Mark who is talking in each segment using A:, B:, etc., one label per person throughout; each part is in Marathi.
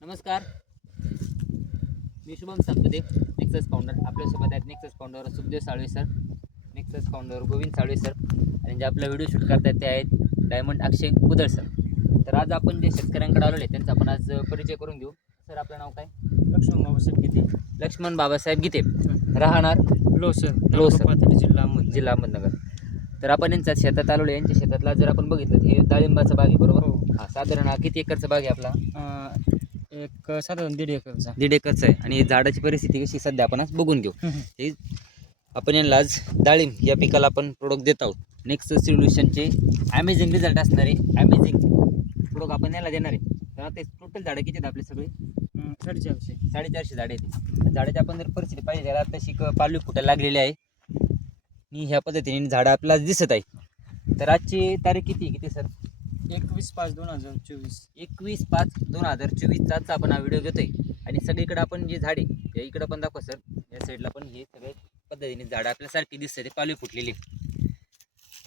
A: नमस्कार. मी शुभम सातपुते नेक्सस फाउंडर आपल्यासोबत आहेत Nexus founder Sukhdev Salve sir Nexus founder Govind Salve sir आणि जे आपला व्हिडिओ शूट करतात ते आहेत डायमंड अक्षय कुदळ सर तर आज आपण जे शेतकऱ्यांकडे आलेलो आहे त्यांचा आपण आज परिचय करून घेऊ सर आपलं नाव काय?
B: लक्ष्मण बाबासाहेब गीते.
A: लक्ष्मण बाबासाहेब गीते. राहणार?
B: लोसर
A: लोसर.
B: पाथरी जिल्हा.
A: जिल्हा अहमदनगर. तर आपण यांच्या शेतात आलेलो आहे. यांच्या शेतातला जर आपण बघितलं तर हे डाळिंबाचा बाग आहे बरोबर?
B: हो.
A: हा साधारण हा किती एकरचा बाग आहे आपला?
B: एक साधारण दीड एकरचा
A: दीड एकरचा आहे. आणि झाडाची परिस्थिती कशी सध्या आपण आज बघून घेऊ. हे आपण यांना आज डाळिंब या पिकाला आपण प्रोडक्ट देत आहोत. नेक्स्ट सोल्युशनचे अमेझिंग रिझल्ट असणारे अमेझिंग प्रोडक्ट आपण याला देणार आहे. तर आता टोटल झाडं किती आहेत आपले सगळे?
B: साडेचारशे.
A: साडेचारशे झाडे आहेत. झाडाची आपण जर परिस्थिती पाहिजे त्याला तशी क- पालवी फुटायला लागलेली आहे. आणि ह्या पद्धतीने झाडं आपल्याला दिसत आहे. तर आजची तारीख किती आहे? किती सर?
B: एकवीस पाच दोन हजार चोवीस.
A: एकवीस पाच दोन हजार चोवीसचाच आपण हा व्हिडिओ घेतोय. आणि सगळीकडे आपण जे झाडे या इकडं पण दाखवा सर. या साईडला पण हे सगळे पद्धतीने झाडं आपल्यासारखी दिसते ते पालवी फुटलेली.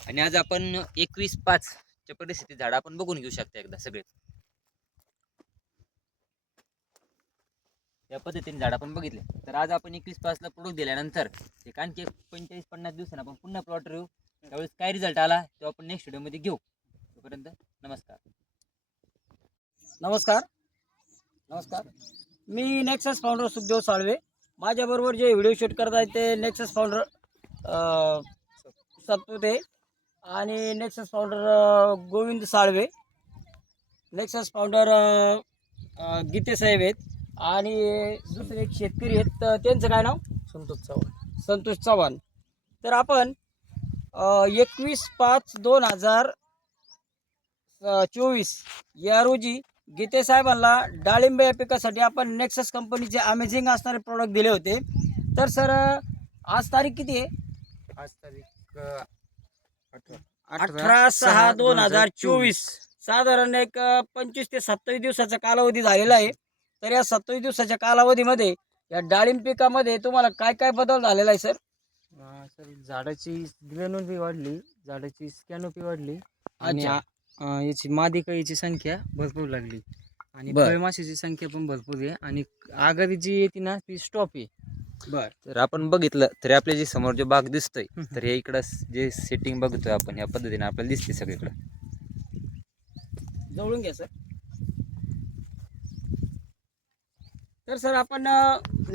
A: आणि आज आपण एकवीस पाचच्या परिस्थितीत झाडं आपण बघून घेऊ शकता एकदा सगळे. या पद्धतीने झाड आपण बघितले. तर आज आपण एकवीस पाचला प्रोडक्ट दिल्यानंतर एक आणखी एक पंचेचाळीस पन्नास दिवसांना आपण पुन्हा प्लॉट येऊ त्यावेळेस काय रिझल्ट आला तो आपण नेक्स्ट व्हिडिओमध्ये घेऊ. तोपर्यंत नमस्कार.
C: नमस्कार. नमस्कार. मी नेक्सस फाउंडर सुखदेव साळवे. माझ्याबरोबर जे व्हिडिओ शूट करत आहेत ते नेक्सस फाउंडर सत्पुते आणि Nexus founder Govind Salve. Nexus founder Gite साहेब आहेत आणि दुसरे एक शेतकरी आहेत. तर त्यांचं काय नाव?
B: संतोष चव्हाण.
C: संतोष चव्हाण. तर आपण एकवीस पाच दोन हजार चोवीस. या रोजी गीते साहेबांना डाळिंब या पिकासाठी आपण नेक्सस कंपनीचे अमेझिंग असणारे प्रोडक्ट दिले होते. तर सर आज तारीख किती आहे?
B: आज तारीख अठरा.
C: सहा दोन हजार चोवीस. साधारण एक पंचवीस ते सत्तावीस दिवसाचा कालावधी झालेला आहे. तर या सत्तावीस दिवसाच्या कालावधीमध्ये या डाळिंब पिकामध्ये तुम्हाला काय काय बदल झालेला आहे सर
B: सर झाडाची ग्रेनोपी वाढली झाडाची स्कॅनोपी वाढली. आणि अं, याची मादी कळीची संख्या भरपूर लागली. आणि
C: बर.
B: फळमाशीची संख्या पण भरपूर आहे. आणि आगारी जी येते ना ती स्टॉप आहे.
C: बर.
A: तर आपण बघितलं तरी आपल्या जे समोर जे बाग दिसतोय
B: हम्म.
A: तर हे इकडं स- जे सेटिंग बघतोय आपण या पद्धतीने आपल्याला दिसते सगळीकडे.
C: जवळून घ्या सर तर सर आपण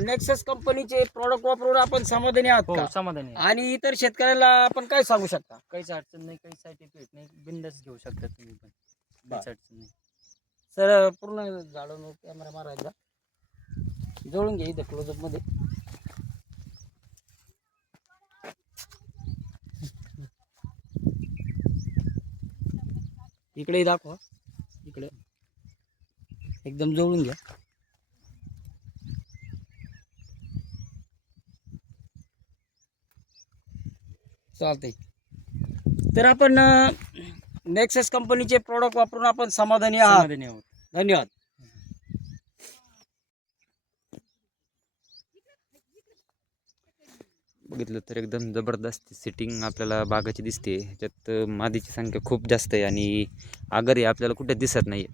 C: नेक्सस कंपनीचे प्रॉडक्ट वापरून आपण समाधानी आहात
B: हो
C: का?
B: समाधानी आहे.
C: आणि इतर शेतकऱ्याला आपण काय सांगू शकता?
B: काहीच अडचण नाही काही साईड इफेक्ट नाही. बिंदास घेऊ शकता तुम्ही पण. काहीच अडचण नाही.
C: सर पूर्ण झाडून कॅमेरा मारायचा. जवळून घ्या इथं क्लोजअपमध्ये. इकडे दाखवा. इकडे. एकदम जवळून घ्या. चालतंय. तर आपण नेक्सस कंपनीचे प्रोडक्ट वापरून आपण समाधानी आहात.
B: समाधानी आहोत.
C: धन्यवाद.
A: बघितलं तर एकदम जबरदस्त सेटिंग आपल्याला बागाची दिसते. ह्याच्यात अं, मादीची संख्या खूप जास्त आहे आणि आगरी आपल्याला कुठे दिसत नाही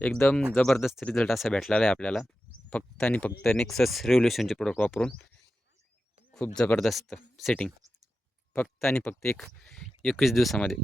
A: एकदम जबरदस्त रिझल्ट असा भेटलेला आहे आपल्याला. फक्त आणि फक्त नेक्सस रेव्होल्युशनचे प्रोडक्ट वापरून खूप जबरदस्त सेटिंग फक्त आणि फक्त एक एकवीस दिवसामध्ये.